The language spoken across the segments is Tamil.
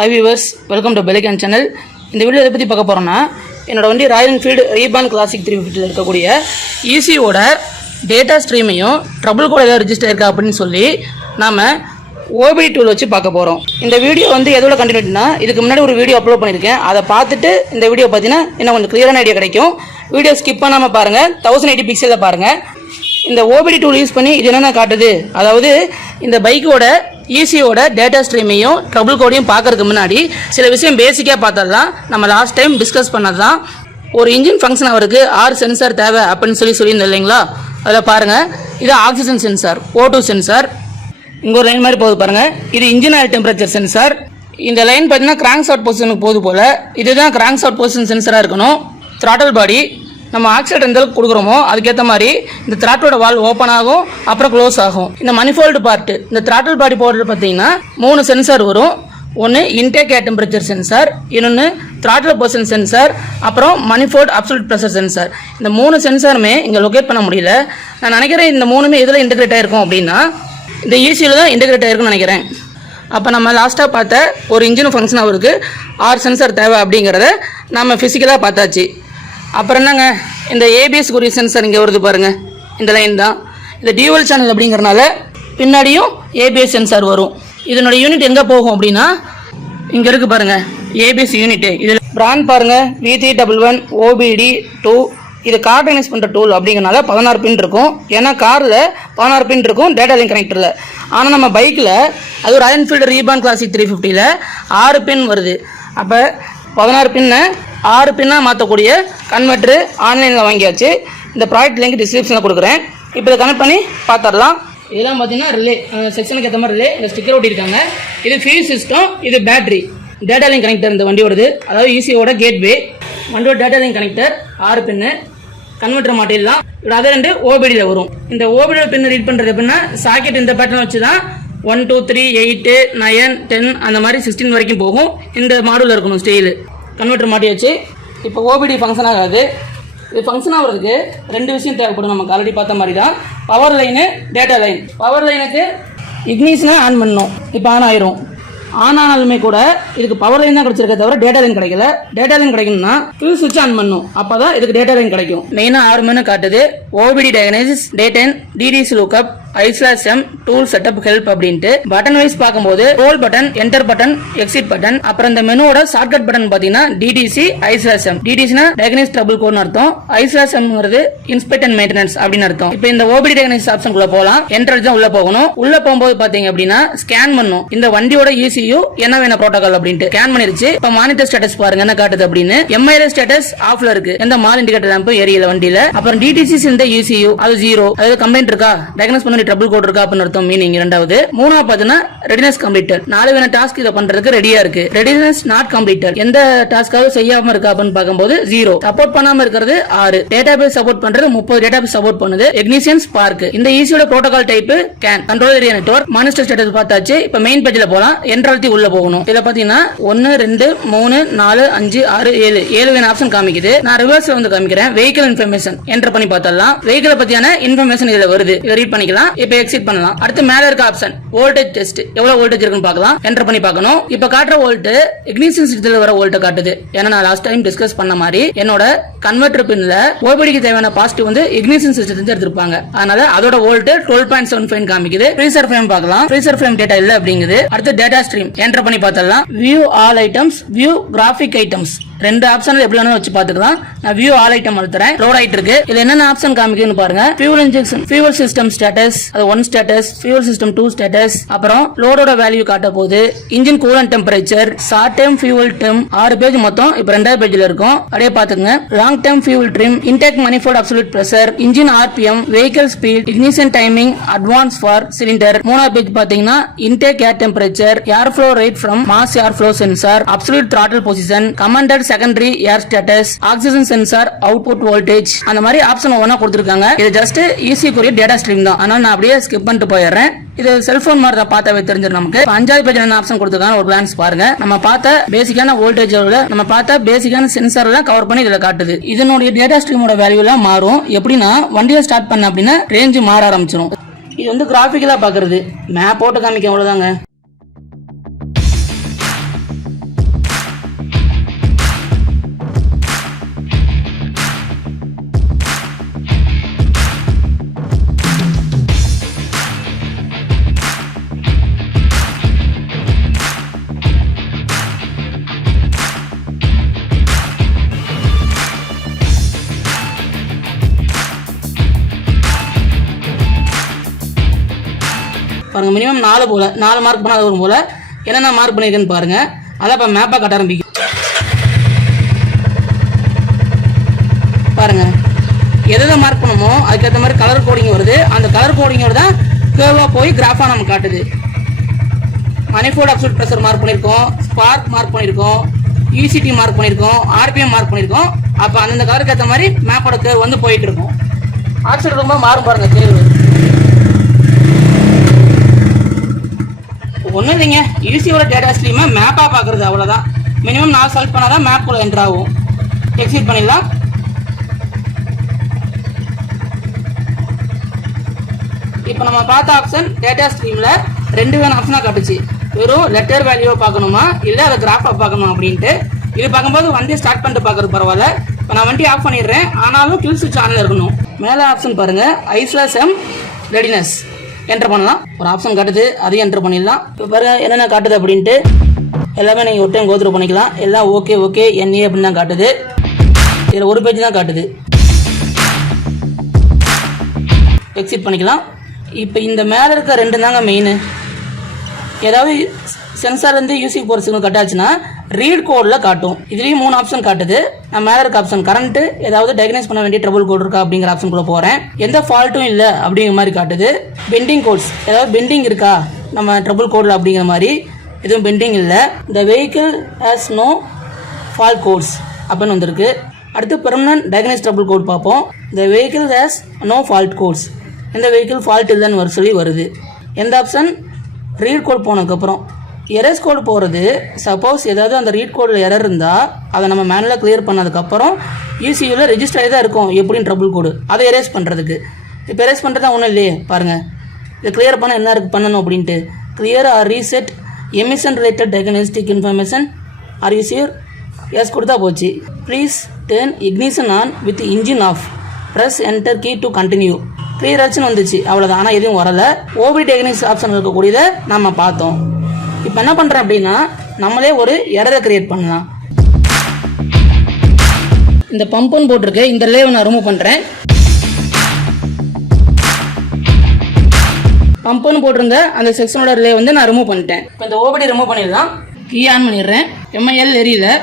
Hi viewers, welcome to Belican channel. இந்த வீடியோ எதை பற்றி பார்க்க போகிறோம்னா என்னோட வண்டி ராயல் என்ஃபீல்டு ரீபார்ன் கிளாசிக் 350 இருக்கக்கூடிய ECUவோட டேட்டா ஸ்ட்ரீமையும் ட்ரபிள் கோட் ஏதாவது ரிஜிஸ்டர் இருக்கா அப்படின்னு சொல்லி நாம் OBD டூல் வச்சு பார்க்க போகிறோம். இந்த வீடியோ வந்து எதோட கண்டினியூட்டினா இதுக்கு முன்னாடி ஒரு வீடியோ அப்லோட் பண்ணியிருக்கேன். அதை பார்த்துட்டு இந்த வீடியோ பார்த்தீங்கன்னா இன்னும் கொஞ்சம் கிளியரான ஐடியா கிடைக்கும். வீடியோ ஸ்கிப் பண்ணாமல் பாருங்கள். 1080 பிக்சலில் பாருங்கள். இந்த OBD டூல் யூஸ் பண்ணி இது என்னென்ன காட்டுது, அதாவது இந்த பைக்கோட ECUவோட டேட்டா ஸ்ட்ரீமையும் ட்ரபிள் கோடையும் பார்க்கறதுக்கு முன்னாடி சில விஷயம் பேசிக்காக பார்த்ததுதான். நம்ம லாஸ்ட் டைம் டிஸ்கஸ் பண்ணது தான். ஒரு இன்ஜின் ஃபங்க்ஷன் அவருக்கு 6 சென்சார் தேவை அப்படின்னு சொல்லியிருந்தோம் இல்லைங்களா? அதில் பாருங்கள், இது ஆக்சிஜன் சென்சார், O2 சென்சார். இங்கே ஒரு லைன் மாதிரி போகுது பாருங்கள், இது இன்ஜின் ஆயில் டெம்பரேச்சர் சென்சார். இந்த லைன் பார்த்தீங்கன்னா கிராங்க் ஷாட் பொசிஷனுக்கு போகுது போல். இதுதான் கிராங்க் ஷாட் பொசிஷன் சென்சராக இருக்கணும். த்ராட்டல் பாடி நம்ம ஆக்சிலேட்டர் எந்த அளவுக்கு கொடுக்குறோமோ அதுக்கேற்ற மாதிரி இந்த த்ராட்டலோட வால் ஓப்பன் ஆகும், அப்புறம் க்ளோஸ் ஆகும். இந்த மணிஃபோல்டு பார்ட்டு இந்த த்ராட்டல் பாடி போடுறது பார்த்தீங்கன்னா 3 சென்சார் வரும். ஒன்று இன்டேக் ஏர் டெம்பரேச்சர் சென்சார், இன்னொன்று த்ராட்டல் பொசிஷன் சென்சார், அப்புறம் மணிஃபோல்டு அப்சல்யூட் ப்ரெஷர் சென்சார். இந்த 3 சென்சாருமே இங்கே லொக்கேட் பண்ண முடியல. நான் நினைக்கிறேன் இந்த 3மே இதில் இன்டெகிரேட் ஆகிருக்கும் அப்படின்னா இந்த ECUல தான் இன்டெகிரேட் ஆகிருக்குன்னு நினைக்கிறேன். அப்போ நம்ம லாஸ்ட்டாக பார்த்த ஒரு இன்ஜின் ஃபங்க்ஷன் அவருக்கு 6 சென்சார் தேவை அப்படிங்கிறத நம்ம ஃபிசிக்கலாக பார்த்தாச்சு. அப்புறம் என்னங்க, இந்த ABS-க்குரிய சென்சார் இங்கே வருது பாருங்கள், இந்த லைன் தான். இந்த டியூவல் சேனல் அப்படிங்கிறனால பின்னாடியும் ABS சென்சார் வரும். இதனோட யூனிட் எங்கே போகும் அப்படின்னா இங்கே இருக்குது பாருங்கள், ABS யூனிட்டு. இதில் பிராண்ட் பாருங்கள், V311 OBD 2. இது கார் டைனஸ் பண்ணுற டூல் அப்படிங்கிறனால 16 பின் இருக்கும். ஏன்னா காரில் 16 பின் இருக்கும் டேட்டா லிங்க் கனெக்டரில். ஆனால் நம்ம பைக்கில் அது ஒரு ராயல் என்ஃபீல்டு ரீபார்ன் கிளாசிக் 350ல் 6 பின் வருது. அப்போ 16 பின்னை 6 பின்னாக மாற்றக்கூடிய கன்வெர்ட்ரு ஆன்லைனில் வாங்கியாச்சு. இந்த ப்ராடக்ட் லிங்க் டிஸ்கிரிப்ஷனில் கொடுக்குறேன். இப்போ இதை கனெக்ட் பண்ணி பார்த்துடலாம். இதெல்லாம் பார்த்தீங்கன்னா ரிலே செக்ஷனுக்கு ஏற்ற மாதிரி ரிலே இந்த ஸ்டிக்கர் ஒட்டியிருக்காங்க. இது ஃபியூஸ் சிஸ்டம், இது பேட்டரி, டேட்டா லிங்க் கனெக்டர் இந்த வண்டியோடது, அதாவது ECUவோட கேட்வே. வண்டியோட டேட்டா லிங்க் கனெக்டர் 6 பின்னு, கன்வெர்ட்டர் மாட்டிடலாம். இப்படி அதை 2 OBDயில் வரும். இந்த OBD பின்னு ரீட் பண்ணுறது எப்படின்னா சாக்கெட் இந்த பேட்டர்ன் வச்சு தான் 1 2 3 8 9 10 அந்த மாதிரி 16 வரைக்கும் போகும். இந்த மாடலில் இருக்கணும் ஸ்டெயிலு. கன்வெர்ட்டர் மாட்டியாச்சு. இப்போ OBD ஃபங்க்ஷன் ஆகாது. இது ஃபங்க்ஷன் ஆகிறதுக்கு 2 விஷயம் தேவைப்படும். நமக்கு ஆல்ரெடி பார்த்த மாதிரி தான் power line, data line. Power லைனுக்கு இக்னிஷனை ஆன் பண்ணணும். இப்போ ஆன் ஆயிரும். ஆன் ஆனாலுமே கூட இதுக்கு பவர் லைன் தான் கிடைச்சிருக்க தவிர டேட்டா லைன் கிடைக்கல. டேட்டா லைன் கிடைக்கணும்னா ஃபியூஸ் சுவிட்ச் ஆன் பண்ணணும். அப்போ தான் இதுக்கு டேட்டா லைன் கிடைக்கும். மெயினாக 6 மெனு காட்டுது. OBD டயக்னைசிஸ், டேட்டன், DDC lookup, I/M tool setup help அப்படின்ட்டு பட்டன் வைஸ் பார்க்கும்போது roll button, enter button, exit button. அப்புறம் இந்த மெனுவோட ஷார்ட்கட் பட்டன் பார்த்தீங்கன்னா DDC, I/M. DDCனா டயக்னைஸ் ட்ரபிள் கோட்னு அர்த்தம். I/Mங்கிறது இன்ஸ்பெக்ட் அண்ட் மெயின்டெனன்ஸ் அப்படின்னு அர்த்தம். இப்போ இந்த OBD டயக்னைசிஸ் ஆப்ஷனுக்குள்ள போகலாம். என்டர் தான் உள்ள போகணும். உள்ள போகும்போது பார்த்தீங்க அப்படின்னா ஸ்கேன் பண்ணும். இந்த வண்டியோட ECU என்ன வேணும் ப்ரோட்டோகால் அப்படின்ட்டு ஸ்கேன் பண்ணிருச்சு. இப்போ மானிட்டர் ஸ்டேட்டஸ் பாருங்க என்ன காட்டுது அப்படின்னு. MIL ஸ்டேட்டஸ் ஆஃப்ல இருக்கு. எந்த மால் இண்டிகேட்டர் லாம்ப் எரியல வண்டியில. அப்புறம் DTC இந்த ECU அது 0. அதாவது கம்ப்ளைண்ட் இருக்கா, டயக்னைஸ் பண்ணி ட்ரபிள் கோட் இருக்கா அப்படின்னு அர்த்தம். மீனிங் இரண்டாவது. மூணாவது பார்த்தீங்கன்னா ரெடினஸ் கம்ப்ளீட்டட். 4 வேணா டாஸ்க் இதை பண்றதுக்கு ரெடியா இருக்கு. ரெடினஸ் நாட் கம்ப்ளீட்டட், எந்த டாஸ்காவது செய்யாம இருக்கா அப்படின்னு பார்க்கும்போது 0. சப்போர்ட் பண்ணாம இருக்கிறது 6. டேட்டாபேஸ் சப்போர்ட் பண்றது 30 டேட்டாபேஸ் சப்போர்ட் பண்ணுது. Ignition spark. இந்த ECUவோட protocol type CAN, control area network, monitor status பார்த்தாச்சு. இப்போ மெயின் பேஜ்ல போலாம். என்ட்ரல்த்தி உள்ள போகணும். இதுல பாத்தீங்கன்னா 1 2 3 4 5 6 7 வேணா ஆப்ஷன் காமிக்குது. நான் ரிவர்ஸ்ல வந்து காமிக்கிறேன். வெஹிக்கிள் இன்ஃபர்மேஷன் என்டர் பண்ணி பார்த்தலாம். வெஹிக்கிளை பத்தியான இன்ஃபர்மேஷன் இதுல வருது. இதை ரீட் பண்ணிக்கலாம். இப்போ எக்ஸிட் பண்ணலாம். அடுத்து மேல இருக்க ஆப்ஷன் வோல்டேஜ் டெஸ்ட், எவ்வளவு வோல்டேஜ் இருக்குன்னு பார்க்கலாம். என்டர் பண்ணி பார்க்கணும். இப்போ காட்டுற வோல்ட் இக்னிஷன் சிஸ்டத்துல வர வோல்ட் காட்டுது. ஏன்னா நான் லாஸ்ட் டைம் டிஸ்கஸ் பண்ண மாதிரி என்னோட கன்வெர்ட்டர் பின்ல OBDக்கு தேவையான பாசிட்டிவ் வந்து இக்னிஷன் சிஸ்டத்துல எடுத்துப்பாங்க. அதனால அதோட வோல்ட் 12.75 காமிக்குது. ஃப்ரீசர் ஃப்ரேம் பார்க்கலாம். ஃப்ரீசர் ஃப்ரேம் டேட்டா இல்ல அப்படிங்குது. அடுத்து டேட்டா ஸ்ட்ரீம் என்டர் பண்ணி பார்த்தலாம். View all items, view graphic items, 2 option எப்படி வேணாலும் வச்சு பார்த்துக்கலாம். நான் வியூ ஆல் ஐட்டம் அழுத்துறேன். லோட் ஆயிட்டு இருக்கு. இதுல என்னென்ன ஆப்ஷன் காமிக்குதுன்னு பாருங்க. Fuel injection, fuel system status, அது 1 ஸ்டேட்டஸ், ஃபியூல் சிஸ்டம் 2 ஸ்டேட்டஸ். அப்புறம் லோடோட வேல்யூ காட்ட போகுது. Engine coolant temperature, short time fuel trim, 6 page மொத்தம். இப்போ 2வது பேஜ்ல இருக்கும். அப்படியே பாத்துங்க. Long time fuel trim, intake manifold absolute pressure, engine RPM, vehicle speed, ignition timing, advance for cylinder. 3வது பேஜ் பாத்தீங்கன்னா intake air temperature, air flow rate from mass air flow sensor, absolute throttle position, commanded secondary air status, oxygen sensor, output voltage, அந்த மாதிரி ஆப்ஷன் ஒவ்வொன்றா கொடுத்துருக்காங்க. இது ஜஸ்ட் ECU டேட்டா ஸ்ட்ரீம் தான். அதனால நான் அப்படியே ஸ்கிப் பண்ணிட்டு போயிடுறேன். இது செல்போன் மாதிரி தான் பார்த்தாவே தெரிஞ்சிடும் நமக்கு. 5வது பேஜ் என்ன ஆப்ஷன் கொடுத்துருக்காங்க ஒரு கிளான்ஸ் பாருங்க. நம்ம பார்த்த பேசிக்கான வோல்டேஜ், நம்ம பார்த்த பேசிக்கான சென்சார் எல்லாம் கவர் பண்ணி இதுல காட்டுது. இதனுடைய டேட்டா ஸ்ட்ரீமோட வேல்யூ எல்லாம் மாறும். எப்படின்னா வண்டியை ஸ்டார்ட் பண்ண அப்படின்னா ரேஞ்ச் மாற ஆரம்பிச்சிடும். இது வந்து கிராஃபிக்கலா பாக்குறது. மேப் போட்டு காமிக்க அவ்வளவுதாங்க. பாருங்கள் மினிமம் 4 போல் 4 மார்க் பண்ணால் வரும் போல் என்னென்ன மார்க் பண்ணியிருக்கேன்னு பாருங்கள். அதான் இப்போ மேப்பாக கட்ட ஆரம்பிக்கும். பாருங்கள் எதை மார்க் பண்ணுமோ அதுக்கேற்ற மாதிரி கலர் கோடிங் வருது. அந்த கலர் கோடிங்கோட தான் கேர்வாக போய் கிராஃபாக நமக்கு காட்டுது. மணிஃபோல்ட் அப்சல்யூட் ப்ரெஷர் மார்க் பண்ணியிருக்கோம், ஸ்பார்க் மார்க் பண்ணியிருக்கோம், ECT மார்க் பண்ணியிருக்கோம், RPM மார்க் பண்ணியிருக்கோம். அப்போ அந்தந்த கலருக்கு ஏற்ற மாதிரி மேப்போட கேர்வ் வந்து போயிட்டு இருக்கும். ஆக்சல் ரொம்ப மாறும் பாருங்கள் கேர்வு. ஒன்றும் இல்லைங்க, ECUவோட டேட்டா ஸ்ட்ரீமை மேப்பாக பார்க்குறது அவ்வளோதான். மினிமம் 4 செலக்ட் பண்ணால் தான் மேப் கூட என்ட்ரு ஆகும். எக்ஸிட் பண்ணிடலாம். இப்போ நம்ம பார்த்த ஆப்ஷன் டேட்டா ஸ்ட்ரீமில் 2 வேணும் ஆப்ஷனாக காட்டுச்சு. வெறும் லெட்டர் வேல்யூவை பார்க்கணுமா இல்லை அதை கிராஃபாக பார்க்கணுமா அப்படின்ட்டு. இது பார்க்கும்போது வண்டி ஸ்டார்ட் பண்ணிட்டு பார்க்குறது பரவாயில்ல. இப்போ நான் வண்டி ஆஃப் பண்ணிடுறேன், ஆனாலும் கில் சுவிட்ச் ஆனில் இருக்கணும். மேலே ஆப்ஷன் பாருங்கள், I/M ரெடினஸ் என்டர் பண்ணலாம். ஒரு ஆப்ஷன் காட்டுது, அதையும் என்டர் பண்ணிடலாம். இப்போ பாருங்கள் என்னென்ன காட்டுது அப்படின்ட்டு எல்லாமே நீங்கள் ஒரு டைம் கோத்ரூ பண்ணிக்கலாம். எல்லாம் ஓகே NA அப்படின்னு தான் காட்டுது. இதில் ஒரு பேஜ் தான் காட்டுது. எக்ஸிட் பண்ணிக்கலாம். இப்போ இந்த மேலே இருக்க 2 தாங்க மெயின். ஏதாவது சென்சார்லேருந்து யூசிக்கு போகிற சிக்னல் கட்டாச்சுன்னா ரீட் கோடில் காட்டும். இதுலேயும் 3 ஆப்ஷன் காட்டுது. நான் மேலே இருக்க ஆப்ஷன் கரண்ட்டு ஏதாவது டயக்னைஸ் பண்ண வேண்டிய ட்ரபிள் கோட் இருக்கா அப்படிங்கிற ஆப்ஷன் கூட போகிறேன். எந்த ஃபால்ட்டும் இல்லை அப்படிங்கிற மாதிரி காட்டுது. பெண்டிங் கோட்ஸ் ஏதாவது பெண்டிங் இருக்கா நம்ம ட்ரபிள் கோடில் அப்படிங்கிற மாதிரி எதுவும் பெண்டிங் இல்லை. இந்த vehicle has no fault codes அப்படின்னு வந்திருக்கு. அடுத்து பெர்மனன்ட் டயக்னைஸ் ட்ரபிள் கோட் பார்ப்போம். இந்த vehicle has no fault codes, எந்த வெஹிக்கிள் ஃபால்ட் இல்லைன்னு சொல்லி வருது. எந்த ஆப்ஷன் ரீட் கோட் போனதுக்கப்புறம். எரேஸ் கோடு போகிறது, சப்போஸ் ஏதாவது அந்த ரீட் கோடில் எரர் இருந்தால் அதை நம்ம மேனுவலாக கிளியர் பண்ணதுக்கப்புறம் ECUவில் ரெஜிஸ்டர் ஆகி தான் இருக்கும் எப்படின்னு ட்ரபிள் கோடு அதை எரேஸ் பண்ணுறதுக்கு. இப்போ எரேஸ் பண்ணுறது தான் ஒன்றும் இல்லையே பாருங்கள். இதை கிளியர் பண்ண என்ன இருக்குது பண்ணணும் அப்படின்ட்டு. Clear or reset emission related diagnostic information are you sure yes கொடுத்தா போச்சு. Please turn ignition on with engine off, press enter key to continue. Clear ஆச்சுன்னு வந்துச்சு, அவ்வளோதான். ஆனால் எதுவும் வரலை. OBD டயக்னைஸ் ஆப்ஷன் இருக்கக்கூடியதை நம்ம பார்த்தோம். இப்போ என்ன பண்ணுறேன் அப்படின்னா நம்மளே ஒரு எரரை கிரியேட் பண்ணலாம். இந்த பம்புன்னு போட்டிருக்கு, இந்த ரிலேவை நான் ரிமூவ் பண்ணுறேன். பம்புன்னு போட்டிருந்த அந்த செக்ஷனோட ரிலே வந்து நான் ரிமூவ் பண்ணிட்டேன். இப்போ இந்த OBD ரிமூவ் பண்ணிடலாம். கீ ஆன் பண்ணிடுறேன். MIL எரியுது.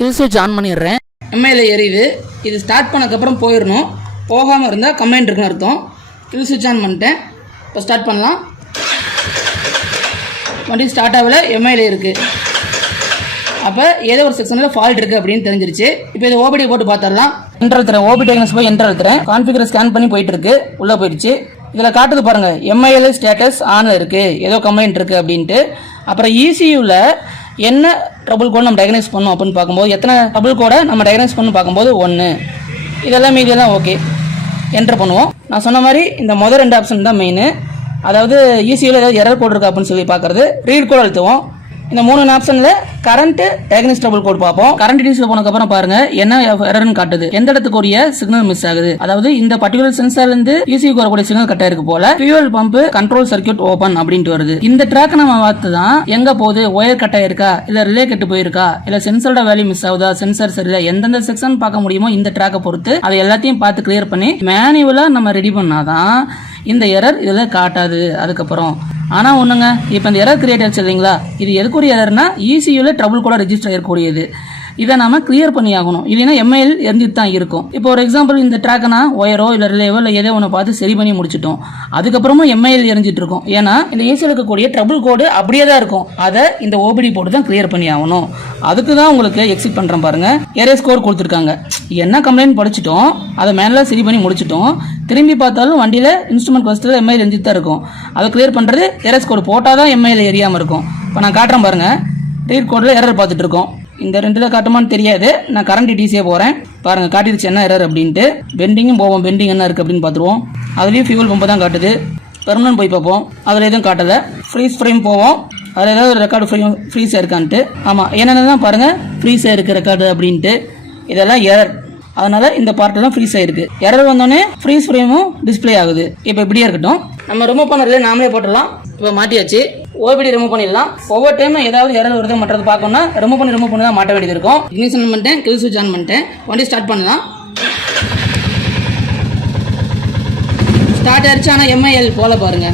கில் சுவிட்ச் ஆன் பண்ணிடுறேன். MIL எரியுது. இது ஸ்டார்ட் பண்ணக்கப்புறம் போயிடணும். போகாமல் இருந்தால் கமெண்ட் இருக்குன்னு அர்த்தம். கில் சுவிட்ச் ஆன் பண்ணிட்டேன். இப்போ ஸ்டார்ட் பண்ணலாம். வண்டி ஸ்டார்ட் ஆகல, MIL இருக்குது. அப்போ ஏதோ ஒரு செக்ஷனில் ஃபால்ட் இருக்குது அப்படின்னு தெரிஞ்சிருச்சு. இப்போ இது OBD போட்டு பார்த்துடலாம். என்டர் எழுத்துறேன். OBD டயக்னஸ் போய் என்டர் எழுத்துறேன். கான்ஃபிகரை ஸ்கேன் பண்ணி போயிட்டு இருக்கு, உள்ளே போயிடுச்சு. இதில் காட்டுது பாருங்கள், MIL ஸ்டேட்டஸ் ஆனில் இருக்குது, ஏதோ கம்ப்ளைண்ட் இருக்குது அப்படின்ட்டு. அப்புறம் ECUவில் என்ன ட்ரபிள் கோட் நம்ம டயக்னைஸ் பண்ணணும் அப்படின்னு பார்க்கும்போது எத்தனை ட்ரபிள் கோடை நம்ம டயக்னைஸ் பண்ணணும் பார்க்கும்போது 1. இதெல்லாம் மீதியெல்லாம் ஓகே. என்டர் பண்ணுவோம். நான் சொன்ன மாதிரி இந்த முதல் 2 ஆப்ஷன் தான் மெயின். அதாவது ECUவில் ஏதாவது எரர் கோட் இருக்கா அப்படின்னு சொல்லி பார்க்குறது. ரீட் கோட் அழுத்துவோம். இந்த 3 ஆப்ஷனில் கரண்ட் டயக்னைஸ் ட்ரபிள் கோட் பார்ப்போம். கரண்ட் டீட்டெயில்ஸ்ல போனதுக்கப்புறம் பாருங்க என்ன எரர்னு காட்டுது, எந்த இடத்துக்குரிய சிக்னல் மிஸ் ஆகுது. அதாவது இந்த பர்டிகுலர் சென்சார்லேருந்து ECUக்கு வரக்கூடிய சிக்னல் கட் ஆயிருக்கு போல. Fuel pump control circuit open அப்படின்ட்டு வருது. இந்த ட்ராக் நம்ம பார்த்து தான் எங்க போகுது, ஒயர் கட் ஆயிருக்கா, இல்ல ரிலே கெட்டு போயிருக்கா, இல்ல சென்சரோட வேல்யூ மிஸ் ஆகுதா, சென்சார் சரியில்லை, எந்தெந்த செக்ஷன் பார்க்க முடியுமோ இந்த ட்ராக்கை பொறுத்து அதை எல்லாத்தையும் பார்த்து கிளியர் பண்ணி மேனுவலா நம்ம ரெடி பண்ணாதான் இந்த எரர் இதில் காட்டாது அதுக்கப்புறம். ஆனால் ஒன்றுங்க, இப்போ இந்த எரர் கிரியேட் ஆச்சு இல்லைங்களா, இது எதுக்குரிய எரர்னா ECUவில் ட்ரபிள் கூட ரெஜிஸ்டர் ஆகக்கூடியது. இதை நாம கிளியர் பண்ணி ஆகணும், இல்லைன்னா MIL எரிஞ்சிட்டு தான் இருக்கும். இப்போ ஒரு எக்ஸாம்பிள் இந்த ட்ராக்கனா ஒயரோ இல்லை ரிலேவோ இல்லை ஏதோ ஒன்று பார்த்து சரி பண்ணி முடிச்சிட்டோம், அதுக்கப்புறமும் MIL எரிஞ்சிட்டு இருக்கும். ஏன்னா இந்த ECUவில் இருக்கக்கூடிய ட்ரபிள் கோடு அப்படியே தான் இருக்கும். அதை இந்த OBD போட்டு தான் கிளியர் பண்ணி ஆகணும். அதுக்கு தான் உங்களுக்கு எக்ஸிட் பண்ணுறேன் பாருங்க. எரேஸ் கோட் கொடுத்துருக்காங்க. என்ன கம்ப்ளைண்ட் படிச்சிட்டோம், அதை மேலே சரி பண்ணி முடிச்சிட்டோம். திரும்பி பார்த்தாலும் வண்டியில் இன்ஸ்ட்ருமெண்ட் ஃபஸ்ட்டில் MIL எரிஞ்சிட்டு தான் இருக்கும். அதை கிளியர் பண்ணுறது எரேஸ் கோடு போட்டால் தான் MIL எரியாமல் இருக்கும். இப்போ நான் காட்டுறேன் பாருங்க. ரீட் கோடில் எரர் பார்த்துட்டு இருக்கோம். இந்த 2ல காட்டுமான்னு தெரியாது, நான் கரண்ட் டிசியே போகிறேன். பாருங்கள் காட்டிடுச்சு என்ன எரர் அப்படின்ட்டு. பெண்டிங்கும் போவோம், பெண்டிங் என்ன இருக்குது அப்படின்னு பார்த்துருவோம். அதுலேயும் ஃபியூவல் பம்பு தான் காட்டுது. பெர்மனன்ட் போய் பார்ப்போம், அதில் எதுவும் காட்டலை. ஃப்ரீஸ் ஃப்ரேம் போவோம், அதில் ஏதாவது ஒரு ரெக்கார்டு ஃப்ரீஸாக இருக்கான்ட்டு. ஆமாம் என்னென்ன தான் பாருங்கள் ஃப்ரீஸாக இருக்குது ரெக்கார்டு அப்படின்ட்டு. இதெல்லாம் எரர், அதனால் இந்த பார்ட்டெல்லாம் ஃப்ரீஸ் ஆகிருக்கு. எரர் வந்தோடனே ஃப்ரீஸ் ஃப்ரேமும் டிஸ்பிளே ஆகுது. இப்போ இப்படியே இருக்கட்டும், நம்ம ரிமூவ் பண்ணுறதுல நாமளே போட்டுடலாம். இப்போ மாட்டியாச்சு. OBD ரிமூவ் பண்ணிடலாம். ஒவ்வொரு டைம் ஏதாவது எரர் வருது மற்றது பார்க்கணும்னா ரிமூவ் பண்ணி தான் மாட்ட வேண்டியது இருக்கும். இக்னிஷன் பண்ணிட்டேன், கில் சுவிட்ச் ஆன் பண்ணிட்டேன். வண்டி ஸ்டார்ட் பண்ணலாம். ஸ்டார்ட் ஆயிடுச்சு, ஆனால் MIL போல பாருங்க.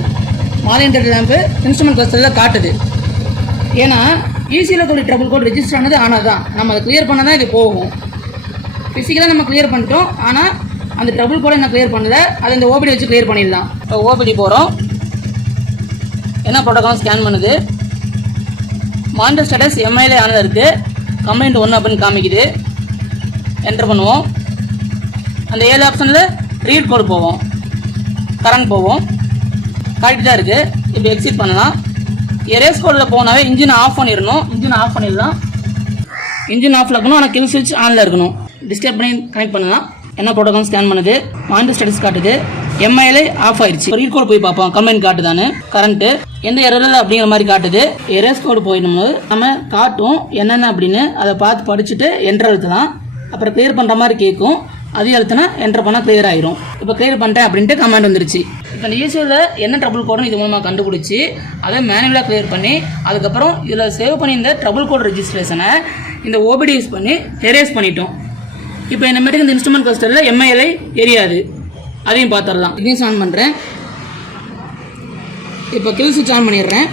மானிட்டர் லேம்பு இன்ஸ்ட்ருமெண்ட் கிளஸ்டரில் காட்டுது. ஏன்னா ஈஸியில் இருக்கக்கூடிய ட்ரபிள் கோட் ரெஜிஸ்டர் ஆனது ஆனால் தான் நம்ம அதை கிளியர் பண்ண தான் இது போகும். ஃபிசிக்கலாக நம்ம கிளியர் பண்ணிட்டோம், ஆனால் அந்த ட்ரபிள் கோடை நான் கிளியர் பண்ணல, அதை இந்த ஓபிடி வச்சு கிளியர் பண்ணிடலாம். இப்போ ஓபிடி போகிறோம். என்ன ப்ரோட்டோகால் ஸ்கேன் பண்ணுது. மானிட்டர் ஸ்டேட்டஸ் எம்ஐல ஆனில் இருக்குது. கம்ப்ளைண்ட் 1 அப்படின்னு காமிக்குது. என்டர் பண்ணுவோம். அந்த 7 ஆப்ஷனில் ரீட் கோடு போவோம், கரண்ட் போவோம், காட்டிட்டு தான் இருக்குது. இப்போ எக்ஸிட் பண்ணலாம். எரேஸ் கோடில் போனாவே இன்ஜின் ஆஃப் பண்ணிடணும். இன்ஜின் ஆஃப் பண்ணிடலாம். இன்ஜின் ஆஃபில் இருக்கணும், ஆனால் கில் ஸ்விட்ச் ஆனில் இருக்கணும். டிஸ்டர்ப் பண்ணி கனெக்ட் பண்ணலாம். என்ன ப்ரோட்டோகால் ஸ்கேன் பண்ணுது. மானிட்டர் ஸ்டேட்டஸ் காட்டுது. எம்ஐல ஆஃப் ஆயிடுச்சு. ரீட் கோட் போய் பார்ப்போம், கம்ப்ளைண்ட் காட்டுதானு. கரண்ட்டு எந்த எரரில் அப்படிங்கிற மாதிரி காட்டுது. எரேஸ் கோடு போயிடும்போது நம்ம காட்டும் என்னென்ன அப்படின்னு அதை பார்த்து படிச்சுட்டு என்டர் அழுத்தலாம். அப்புறம் கிளியர் பண்ணுற மாதிரி கேட்கும். அதையும் அழுத்தினா என்டர் பண்ணால் கிளியர் ஆயிரும். இப்போ கிளியர் பண்ணிட்டேன் அப்படின்ட்டு கமெண்ட் வந்துருச்சு. இப்போ இந்த ஈஸியில் என்ன ட்ரபிள் கோடுன்னு இது மூலமாக கண்டுபிடிச்சி அதை மேனுவலாக கிளியர் பண்ணி அதுக்கப்புறம் இதில் சேவ் பண்ணி இந்த ட்ரபிள் கோட் ரெஜிஸ்ட்ரேஷனை இந்த ஓபிடி யூஸ் பண்ணி எரேஸ் பண்ணிட்டோம். இப்போ என்னமேட்டுக்கு இந்த இன்ஸ்ட்ருமெண்ட் கிளஸ்டரில் எம்ஐஎல்ஐ எரியாது. அதையும் பார்த்துடலாம். இதையும் ஆன் பண்ணுறேன். இப்போ கில் ஸ்விட்ச் ஆன் பண்ணிடுறேன்.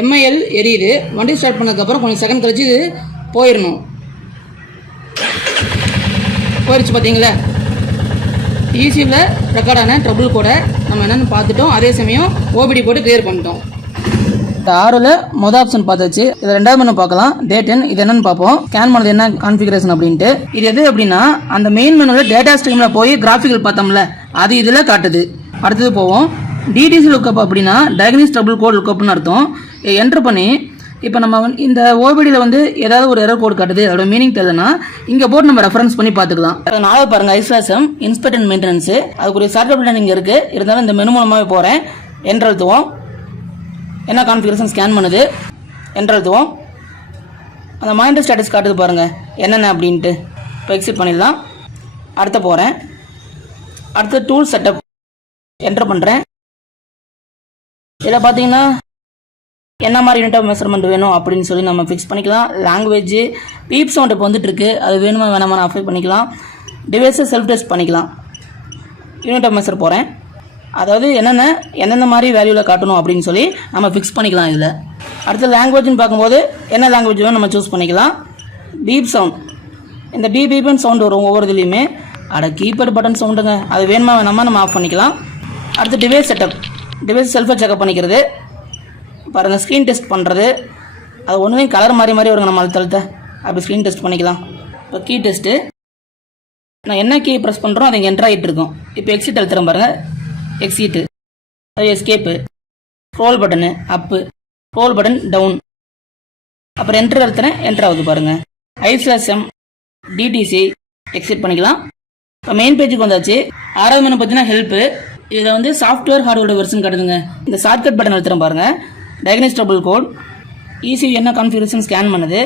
எம்ஐஎல் எரியுது. வண்டி ஸ்டார்ட் பண்ணதுக்கப்புறம் கொஞ்சம் செகண்ட் கழிச்சு இது போயிடணும். போயிடுச்சு பார்த்தீங்களா. ஈஸியில் ரெக்கார்டான ட்ரபிள் கோடை நம்ம என்னென்னு பார்த்துட்டோம். அதே சமயம் ஓபிடி போட்டு கிளியர் பண்ணிட்டோம். இந்த ஆறில் மொதல் ஆப்ஷன் பார்த்தாச்சு. இது ரெண்டாவது மெனு பார்க்கலாம். டேட் எண் இது என்னன்னு பார்ப்போம். ஸ்கேன் பண்ணது என்ன கான்ஃபிகரேஷன் அப்படின்ட்டு. இது எது அப்படின்னா அந்த மெயின் மெனுவில் டேட்டா ஸ்ட்ரீமில் போய் கிராஃபிக்கல் பார்த்தோம்ல அது இதில் காட்டுது. அடுத்தது போவோம். டிடிசி லுக்கப் அப்படின்னா டயக்னிஸ் ட்ரபிள் கோட் லுக்கப்னு அர்த்தம். என்ட்ரு பண்ணி இப்போ நம்ம இந்த ஓபிடியில் வந்து ஏதாவது ஒரு எரர் கோட் காட்டுது, அதோட மீனிங் தெரியலன்னா இங்கே போட்டு நம்ம ரெஃபரன்ஸ் பண்ணி பார்த்துக்கலாம். நாளை பாருங்கள் ஐஸ்லாசம் இன்ஸ்பெக்ட் அண்ட் மெயின்டெனன்ஸு அதுக்குரிய சாஃப்ட்வேர் பிளான் இங்கே இருக்குது. இருந்தாலும் இந்த மெனு மூலமாகவே போகிறேன். என்ட்ரு அழுத்துவோம். என்ன கான்ஃபிகரேஷன் ஸ்கேன் பண்ணுது. என்ட்ரு அழுத்துவோம். அந்த மானிட்டர் ஸ்டேட்டஸ் காட்டுது பாருங்கள் என்னென்ன அப்படின்ட்டு. இப்போ எக்ஸிட் பண்ணிடலாம். அடுத்த போகிறேன். அடுத்து டூல் செட்டப் என்ட்ரு பண்ணுறேன். இதில் பார்த்தீங்கன்னா என்ன மாதிரி யூனிட் ஆஃப் மெஷர்மெண்ட் வேணும் அப்படின்னு சொல்லி நம்ம ஃபிக்ஸ் பண்ணிக்கலாம். லாங்குவேஜ் பீப் சவுண்ட் இப்போ வந்துட்டுருக்கு, அது வேணுமா வேணாமா அப்ளை பண்ணிக்கலாம். டிவைஸை செல்ஃப் டெஸ்ட் பண்ணிக்கலாம். யூனிட் ஆஃப் மெஷர் போகிறேன். அதாவது என்னென்ன மாதிரி வேல்யூவில் காட்டணும் அப்படின்னு சொல்லி நம்ம ஃபிக்ஸ் பண்ணிக்கலாம். இதில் அடுத்த லாங்குவேஜ்னு பார்க்கும்போது என்ன லாங்குவேஜ் வேணும் நம்ம சூஸ் பண்ணிக்கலாம். பீப் சவுண்ட் இந்த பீப்னு சவுண்ட் வரும் ஒவ்வொரு இதுலேயுமே. கீபேட் பட்டன் சவுண்டுங்க, அது வேணுமா வேணாமா நம்ம ஆஃப் பண்ணிக்கலாம். அடுத்து டிவைஸ் செட்டப், டிவைஸ் செல்ஃபாக செக்அப் பண்ணிக்கிறது. பாருங்கள் ஸ்க்ரீன் டெஸ்ட் பண்ணுறது, அது ஒன்றுமே கலர் மாறி வருங்க. நம்ம அழுத்த அப்படி ஸ்க்ரீன் டெஸ்ட் பண்ணிக்கலாம். இப்போ கீ டெஸ்ட்டு நான் என்ன கீ ப்ரெஸ் பண்ணுறோம் அது இங்கே என்ட்ரு ஆகிட்டு இருக்கும். இப்போ எக்ஸிட் அழுத்துறேன் பாருங்கள். எக்ஸிட்டு, அது எஸ்கேப்பு, ஸ்க்ரோல் பட்டனு அப்பு, ஸ்க்ரோல் பட்டன் டவுன், அப்புறம் என்ட்ரு அழுத்துறேன். என்ட்ரு ஆகுது பாருங்கள். ஐஸ்லாசம் டிடிசி எக்ஸிட் பண்ணிக்கலாம். இப்போ மெயின் பேஜுக்கு வந்தாச்சு. ஆறாவது மெனு பார்த்தீங்கன்னா ஹெல்ப்பு. இதில் வந்து சாஃப்ட்வேர் ஹார்ட்வேர் வெர்ஷன் காட்டுதுங்க. இந்த ஷார்ட்கட் பட்டன் அழுத்துறேன் பாருங்கள். டயக்னிஸ் ட்ரபிள் கோட் ECU என்ன கான்ஃபிகரேஷன் ஸ்கேன் பண்ணுது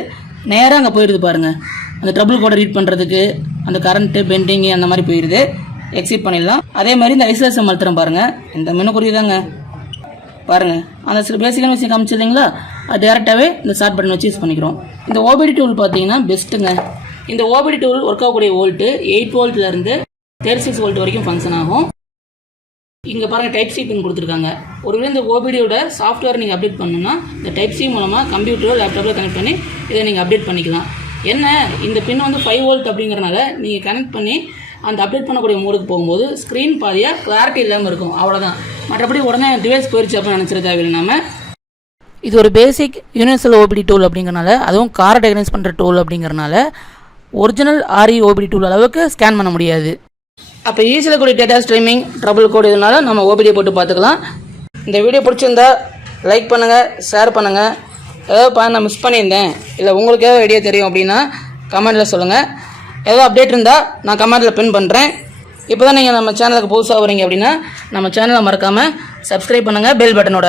நேராக அங்கே போயிடுது பாருங்கள். அந்த ட்ரபிள் கோடை ரீட் பண்ணுறதுக்கு அந்த கரண்ட்டு பெண்டிங்கு அந்த மாதிரி போயிடுது. எக்ஸிட் பண்ணிடலாம். அதே மாதிரி இந்த ஐஸ்லாசம் அழுத்துறேன் பாருங்கள். இந்த மெனு குறிதாங்க பாருங்கள். அந்த சில பேசிக்கான விஷயம் காமிச்சிருந்தீங்களா, அது டேரெக்டாகவே இந்த ஷார்ட் பட்டன் வச்சு யூஸ் பண்ணிக்கிறோம். இந்த ஓபிடி டூல் பார்த்தீங்கன்னா பெஸ்ட்டுங்க. இந்த ஓபிடி டூல் ஒர்க் ஆகக்கூடிய வோல்ட்டு 8 வோல்ட்லேருந்து 36 வோல்ட் வரைக்கும் ஃபங்க்ஷன் ஆகும். இங்கே பாருங்கள் டைப் சி பின் கொடுத்துருக்காங்க. ஒருவேளை இந்த ஓபிடியோட சாஃப்ட்வேர் நீங்கள் அப்டேட் பண்ணணும்னா இந்த டைப் சி மூலமாக கம்ப்யூட்டரோ லேப்டாப்பில் கனெக்ட் பண்ணி இதை நீங்கள் அப்டேட் பண்ணிக்கலாம். என்ன இந்த பின் வந்து 5 வோல்ட் அப்படிங்கிறனால நீங்கள் கனெக்ட் பண்ணி அந்த அப்டேட் பண்ணக்கூடிய மோடுக்கு போகும்போது ஸ்க்ரீன் பாதியாக கிளாரிட்டி இல்லாமல் இருக்கும், அவ்வளோதான். மற்றபடி உடனே டிவைஸ் போயிடுச்சு அப்படின்னு நினச்சிட தேவையில்லை. நம்ம இது ஒரு பேசிக் யூனிவர்சல் ஓபிடி டூல் அப்படிங்கிறனால, அதுவும் காரை டயக்னைஸ் பண்ணுற டூல் அப்படிங்கிறனால ஒரிஜினல் RE ஓபிடி டூல் அளவுக்கு ஸ்கேன் பண்ண முடியாது. அப்போ ஈஸியில் கூடிய டேட்டா ஸ்ட்ரீமிங் ட்ரபிள் கோட் இதனால நம்ம ஓபிடியை போட்டு பார்த்துக்கலாம். இந்த வீடியோ பிடிச்சிருந்தா லைக் பண்ணுங்கள், ஷேர் பண்ணுங்கள். ஏதாவது நான் மிஸ் பண்ணியிருந்தேன் இல்லை உங்களுக்கு ஏதாவது ஐடியா தெரியும் அப்படின்னா கமெண்ட்டில் சொல்லுங்கள். ஏதாவது அப்டேட் இருந்தால் நான் கமெண்ட்டில் பின் பண்ணுறேன். இப்போ தான் நீங்கள் நம்ம சேனலுக்கு புதுசாக வரீங்க அப்படின்னா நம்ம சேனலை மறக்காமல் சப்ஸ்கிரைப் பண்ணுங்கள் பெல் பட்டனோட.